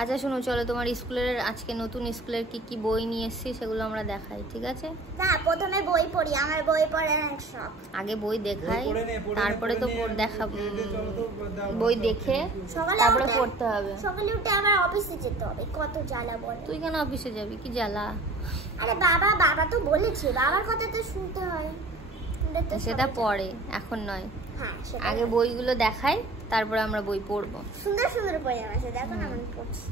আচ্ছা শোনো, চলো তোমার স্কুলের আজকে নতুন স্কুলের কি কি বই নিয়ে এসেছি সেগুলো আমরা দেখাই, ঠিক আছে? না, প্রথমে বই পড়ি, আমার বই পড়ার অনেক শখ। আগে বই দেখাই, তারপরে তো দেখাবো। বই দেখে তারপরে পড়তে হবে। সকালে উঠে আবার অফিসে যেতে হবে, কত জ্বালা বল। তুই কেন অফিসে যাবি? কি জ্বালা? আরে বাবা তো বলেছে, বাবার কথা তো শুনতে হয়। সেটা পরে, এখন নয়। হ্যাঁ, আগে বইগুলো দেখাই, তারপরে আমরা বই পড়বো। সুন্দর সুন্দর বই আছে, দেখো না আমি পড়ছি।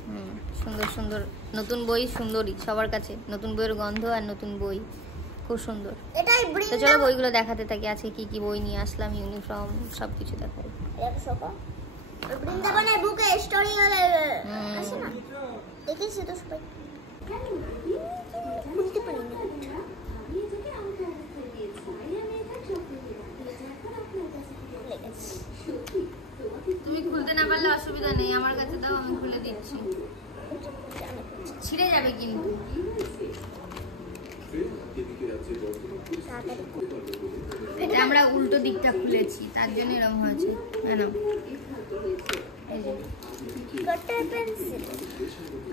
সুন্দর সুন্দর নতুন বই, সুন্দরী সবার কাছে। নতুন বইয়ের গন্ধ আর নতুন বই খুব সুন্দর। এটাই তো চলো বইগুলো দেখাতে থাকি। আজকে কি কি বই নিয়ে আসলাম, ইউনিফর্ম সবকিছু দেখাই। বৃন্দাবনের বুকে স্টোরি হলে আসে না, দেখেছি তো সবাই। বুঝতে পারিনি। তুমি খুলতে না পারলে অসুবিধা নেই, আমার কাছে দাও, আমি খুলে দিচ্ছি। ছিঁড়ে যাবে কিন্তু। এটা আমরা উল্টো দিকটা খুলেছি, তার জন্য এরকম হয়েছে।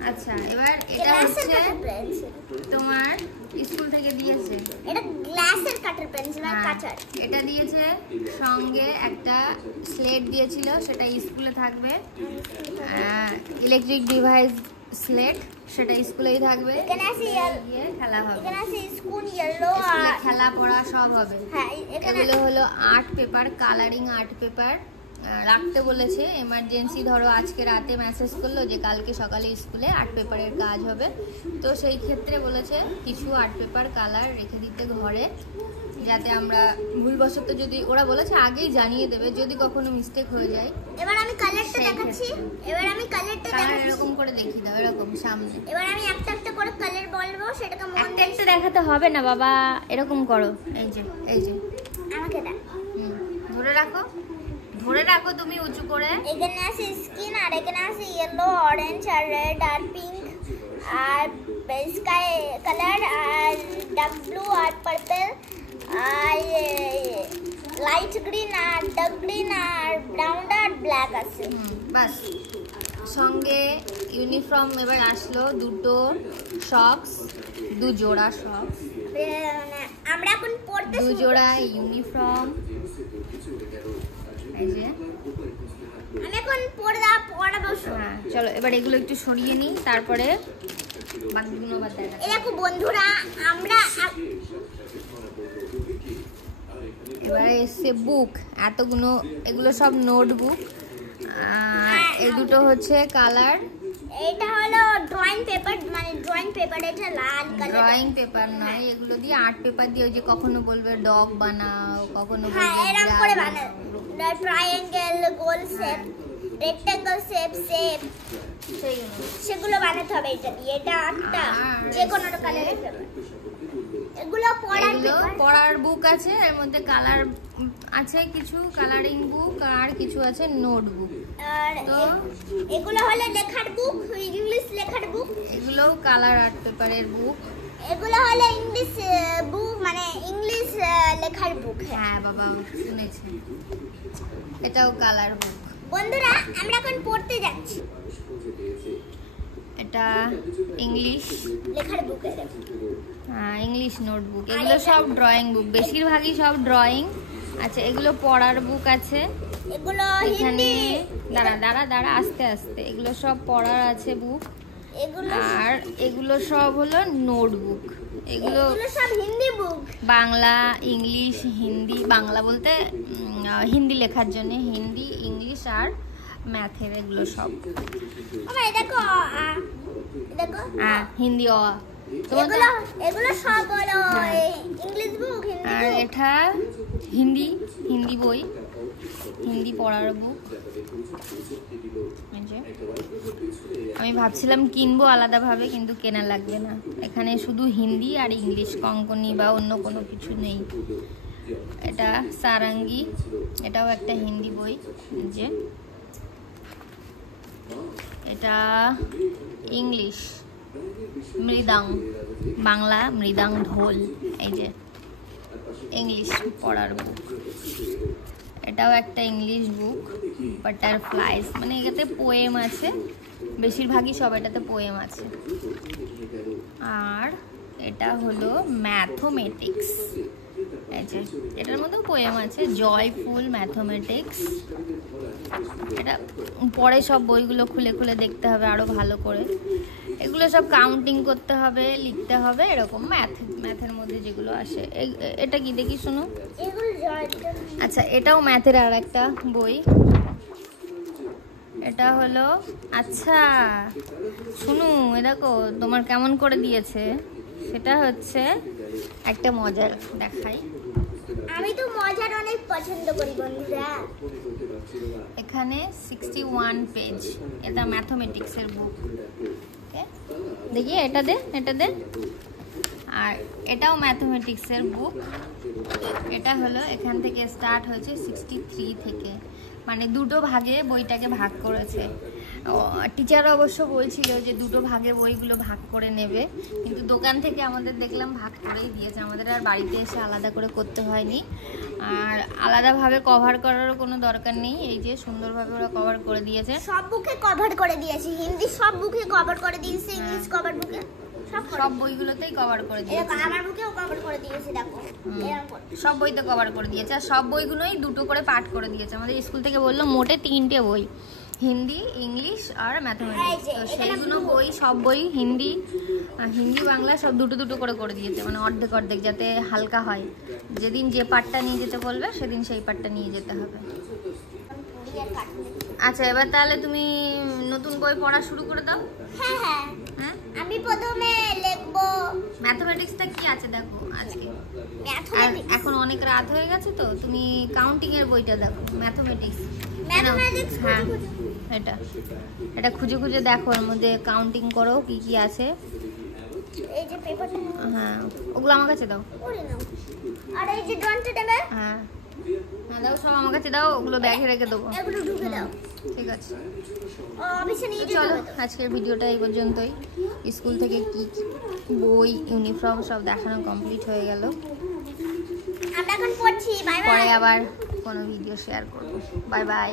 আচ্ছা, এবার এটা হচ্ছে তোমার স্কুল থেকে দিয়েছে। এটা গ্লাসের কাটার পেন্সিল আর কাটার। এটা দিয়েছে, সঙ্গে একটা স্লেট দিয়েছিল, সেটা স্কুলে থাকবে। ইলেকট্রিক ডিভাইস স্লেট, সেটা স্কুলেই থাকবে। এখানে আছে খেলা হবে, এখানে আছে স্কুল ইয়েলো আর খেলা পড়া সব হবে। হ্যাঁ, এগুলো হলো art paper, colouring art paper রাখতে বলেছে। এমার্জেন্সি ধরো আজকে রাতে মেসেজ করলো যে কালকে সকালে স্কুলে আর্ট পেপারের কাজ হবে, তো সেই ক্ষেত্রে বলেছে কিছু আর্ট পেপার কালার রেখে দিতে ঘরে, যাতে আমরা ভুলবশত, যদি ওরা বলেছে আগেই জানিয়ে দেবে যদি কখনো মিস্টেক হয়ে যায়। এবার আমি কালারটা দেখাচ্ছি, এরকম করে দেখিয়ে দাও, এরকম সামনে। এবার আমি একটা একটা করে কালার বলবো, সেটাকে মন দিয়ে একটা দেখাতে হবে না বাবা, এরকম করো। এই যে আমাকে দাও, ধরে রাখো, ধরে রাখো তুমি উঁচু করে। এখানে আছে স্কিন, আর এখানে আছে ইয়েলো, অরেঞ্জ আর রেড আর পিঙ্ক আর স্কাই কালার আর ডার্ক ব্লু আর পার্পল আর লাইট গ্রিন আর ডার্ক গ্রিন আর ব্রাউন আর ব্ল্যাক আছে। বাস, সঙ্গে ইউনিফর্ম এবার আসলো, দুটো সক্স, দু জোড়া সক্স, আমরা এখন পড়তে দু জোড়া ইউনিফর্ম। এই যে আমি এখন পড়াবো। হ্যাঁ চলো, এবার এগুলো একটু সরিয়ে নিই, তারপরে বাকিগুলো আবার দেখা। দেখো বন্ধুরা, আমরা এবারে এসছে বুক, এতগুলো, এগুলো সব নোটবুক। এই দুটো হচ্ছে কালার। এটা হলো ড্রয়িং পেপার, মানে ড্রয়িং পেপার, এটা লাল কালার। ড্রয়িং পেপার নয়, এগুলো দিয়ে আর্ট পেপার দিয়ে, যে কখনো বলবে ডগ বানাও, কখনো হ্যাঁ এরকম করে বানাও, ট্রায়াঙ্গেল, গোল শেপ, রেক্ট্যাঙ্গেল শেপ, সেগুলো বানাতে হবে এটা দিয়ে। এটা একটা যে কোনো কালারের পেপার। এগুলো পড়ার বুক আছে, এর মধ্যে কালার আছে, কিছু কালারিং বুক আর কিছু আছে নোটবুক। আর এগুলো হলো লেখার বুক, ইংলিশ লেখার বুক। এগুলো কালার আর্ট পেপারের বুক। এগুলো হলো ইংলিশ বুক, মানে ইংলিশ লেখার বুক। হ্যাঁ বাবা শুনেছি, এটাও কালার বুক। বন্ধুরা আমরা এখন পড়তে যাচ্ছি। এটা ইংলিশ লেখার বুক, হ্যাঁ ইংলিশ নোটবুক। এগুলো সব ড্রয়িং বুক, বেশিরভাগই সব ড্রয়িং। আচ্ছা, এগুলো পড়ার বুক আছে। এগুলো এখানে দাঁড়া আস্তে আস্তে, এগুলো সব পড়ার আছে বুক। আর এগুলো সব হলো নোটবুক। এগুলো সব হিন্দি বুক, বাংলা, ইংলিশ, হিন্দি। বাংলা বলতে হিন্দি লেখার জন্য, হিন্দি, ইংলিশ আর ম্যাথের, এগুলো সব। দেখো হ্যাঁ হিন্দি। এগুলো সব হলো ইংলিশ বুক, আর এটা হিন্দি বই, হিন্দি পড়ার বুক। আমি ভাবছিলাম কিনবো আলাদাভাবে, কিন্তু কেনা লাগবে না, এখানে শুধু হিন্দি আর ইংলিশ, কঙ্কনি বা অন্য কোনো কিছু নেই। এটা সারাঙ্গি, এটাও একটা হিন্দি বই। যে এটা ইংলিশ মৃদাং, বাংলা মৃদাং ঢোল। এই যে ইংলিশ পড়ার বুক, এটাও একটা ইংলিশ বুক। বাটারফ্লাইস, মানে এটাতে পোয়েম আছে, বেশিরভাগই সব এটাতে পোয়েম আছে। আর এটা হলো ম্যাথমেটিক্স, এটার মধ্যেও পোয়েম আছে, জয়ফুল ম্যাথমেটিক্স। এটা পরে সব বইগুলো খুলে খুলে দেখতে হবে আরো ভালো করে, এগুলো সব কাউন্টিং করতে হবে, লিখতে হবে, এরকম ম্যাথের মধ্যে যেগুলো আসে। এটা কি দেখি শুনো, আচ্ছা এটাও ম্যাথের আর একটা বই। এটা হলো, আচ্ছা শুনু এ দেখো তোমার কেমন করে দিয়েছে, সেটা হচ্ছে একটা মজার দেখাই। আমি তো মজার অনেক পছন্দ করি বন্ধুরা। এখানে 61 পেজ, এটা ম্যাথমেটিক্সের বুক। দেখি এটা দে, এটা দে। আর এটাও ম্যাথমেটিক্সের বুক। এটা হলো এখান থেকে স্টার্ট হয়েছে 63 থেকে, মানে দুটো ভাগে বইটাকে ভাগ করেছে। টিচার অবশ্য বলছিল যে দুটো ভাগে বইগুলো ভাগ করে নেবে, কিন্তু দোকান থেকে আমাদের দেখলাম ভাগ করেই দিয়েছে, আমাদের আর বাড়িতে এসে আলাদা করে করতে হয়নি। আর আলাদাভাবে কভার করারও কোনো দরকার নেই, এই যে সুন্দরভাবে ওরা কভার করে দিয়েছে। সব বুকে কভার করে দিয়েছে, হিন্দি সব বুকে কভার করে দিয়েছে, ইংলিশ কভার বুকে সব বইগুলোতেই কভার করে দিয়েছে। আমার বুকেও কভার করে দিয়েছে, দেখো সব বইতে কভার করে দিয়েছে, আর সব বইগুলোই দুটো করে পাঠ করে দিয়েছে। আমাদের স্কুল থেকে বললো মোটে 3টে বই, হিন্দি, ইংলিশ আর ম্যাথমেটিক্স। তো সেইগুলো বই, সব বই হিন্দি বাংলা সব দুটো দুটো করে দিয়েছে, মানে অর্ধেক অর্ধেক, যাতে হালকা হয়। যেদিন যে পার্টটা নিয়ে যেতে বলবে সেদিন সেই পার্টটা নিয়ে যেতে হবে। আচ্ছা এবার তাহলে তুমি নতুন বই পড়া শুরু করে দাও। হ্যাঁ হ্যাঁ হ্যাঁ, আমি প্রথমে লিখবো ম্যাথমেটিক্সটা কি আছে দেখো আজকে। আর এখন অনেক রাত হয়ে গেছে, তো তুমি কাউন্টিং এর বইটা দেখো, ম্যাথমেটিক্স। হ্যাঁ এটা খুঁজে খুঁজে দেখো, এর মধ্যে কাউন্টিং করো কি কি আছে। এই যে পেপারটা, হ্যাঁ ওগুলো আমার কাছে দাও। আর এই যে ড্রনটা দেবে। হ্যাঁ হ্যাঁ দাও, সব আমার কাছে দাও, ওগুলো ব্যাগে রেখে দেবো। এগুলো ঢুকে দাও। ঠিক আছে, অফিসে নিয়ে চলো আজকের ভিডিওটা এই পর্যন্তই। স্কুল থেকে কি বই, ইউনিফর্ম সব দেখানো কমপ্লিট হয়ে গেল। আমরা এখন পড়ছি, বাই বাই। পরে আবার কোনো ভিডিও শেয়ার করবো। Bye bye.